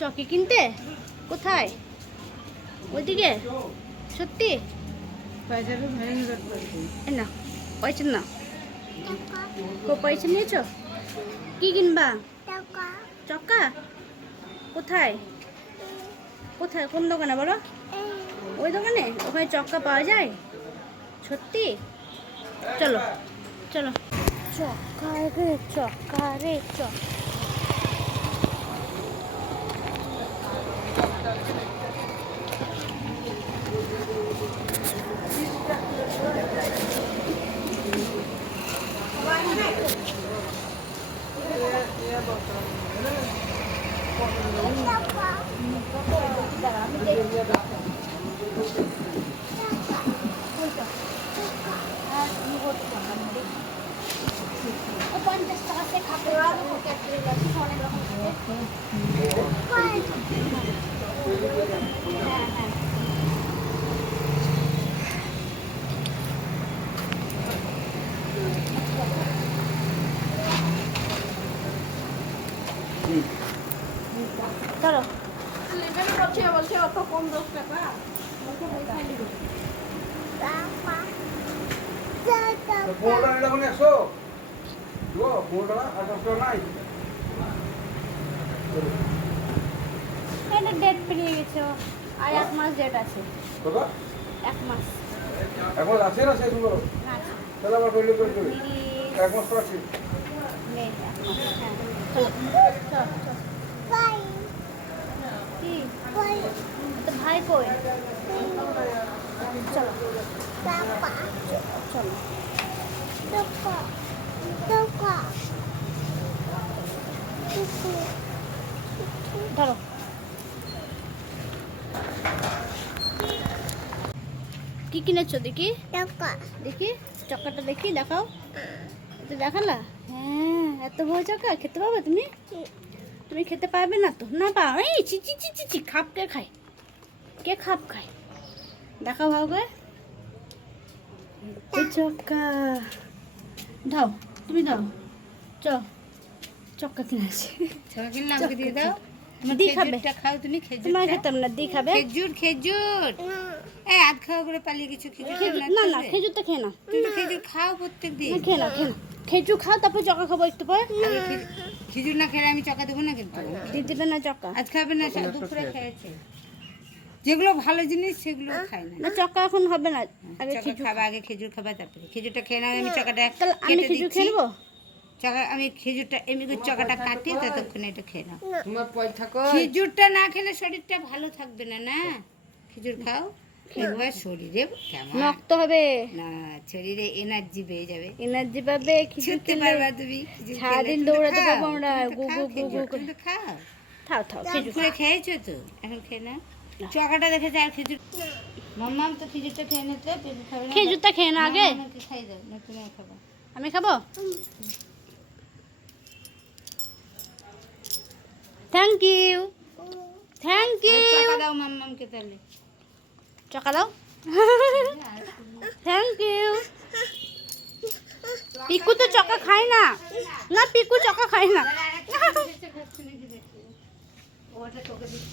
চকি কিনতে? কোথায়? ওইদিকে? সত্যি? না পয়সা না। কো পয়সা নিয়েছো? কি কিনবা? চক্কা কোথায়? কোথায়? কোন দোকানে বলো? ওই দোকানে? ওখানে চক্কা পাওয়া যায়? সত্যি? চলো চলো। চক্কা রে চক্কা রে চক্কা পঞ্চাশ টাকা সে খাতে অনেক রকম হ্যাঁ নাই এটা ডেট পেরিয়ে গেছে। আর এক মাস ডেট আছে। এক মাস। এখন আছে না সেগুলো না তাহলে আবার তৈরি করে দেবে। এক মাস পর আছে। এক মাস। হ্যাঁ। চলো চল চল কি তো ভাই কই? চলো। চলো। ধরো। কি কিনেছো দেখি? দেখি চক্কাটা দেখি দেখাও। তো দেখালা? হ্যাঁ এত বড় চক্কা খেতে পারবে তুমি? তুমি খেতে পারবে না তো। না পা এই চি চি চি চি চি খাপ কে খায়। কে খাপ খায়? দেখা ভালো করে। চক্কা। দাও তুমি দাও। চ চক্কা কিনে আছে। নামকে দিয়ে দাও। দি খাবে। খাও তুমি তোমার খেতাম না দি খাবে। খেজুর খেজুর। এই আধ খাওয়া করে পালিয়ে কিছু খেজুর খেজুর না না খেজুরটা খেয়ে না তুমি খেজুর খাও প্রত্যেক দিন। খেয়ে না খেয়ে না খেজুর খাও তারপর চক্কা খাব একটু পরে। খেজুর না খেলে আমি চকা দেবো না কিন্তু। না চকা আজ খাবে না দুপুরে খেয়েছে। যেগুলো ভালো জিনিস সেগুলো খায় না। না চক্কা এখন হবে না। আগে চকা খেজুর খাবা আগে খেজুর খাবা তারপরে খেজুরটা খেয়ে নাও আমি চকাটা আমি কেটে খেজুর খেয়ে নেব? চকা আমি খেজুরটা এমনি করে চকাটা কাটি ততক্ষণে এটা খেয়ে নাও। তোমার পয়সা কই? খেজুরটা না খেলে শরীরটা ভালো থাকবে না না? খেজুর খাও শরীরে কেমন নক্ত হবে। না শরীরে এনার্জি পেয়ে যাবে। এনার্জি পাবে ছুটতে পারবা তুমি সারাদিন দৌড়াতে খাও, পারব আমরা, গু গু গু গু খেজুর, করে। তুমি তো খাও। থাও থাও খেজুর খেয়েছো তো? এখন খেয়ে না চকাটা দেখেছে আর খেজুর মাম্মাম তো খেজুরটা খেয়ে নিতে পেঁপে খাবে না। খেজুরটা খেয়ে না আগে। মাম্মাকে খাই দাও না তুমি খাব। আমি খাব? থ্যাংক ইউ থ্যাংক ইউ চকা দাও মাম্মামকে তাহলে। চকা দাও। থ্যাংক ইউ পিকু তো চকা খায় না। না পিকু চকা খায় না। ওটা তোকে দিচ্ছি।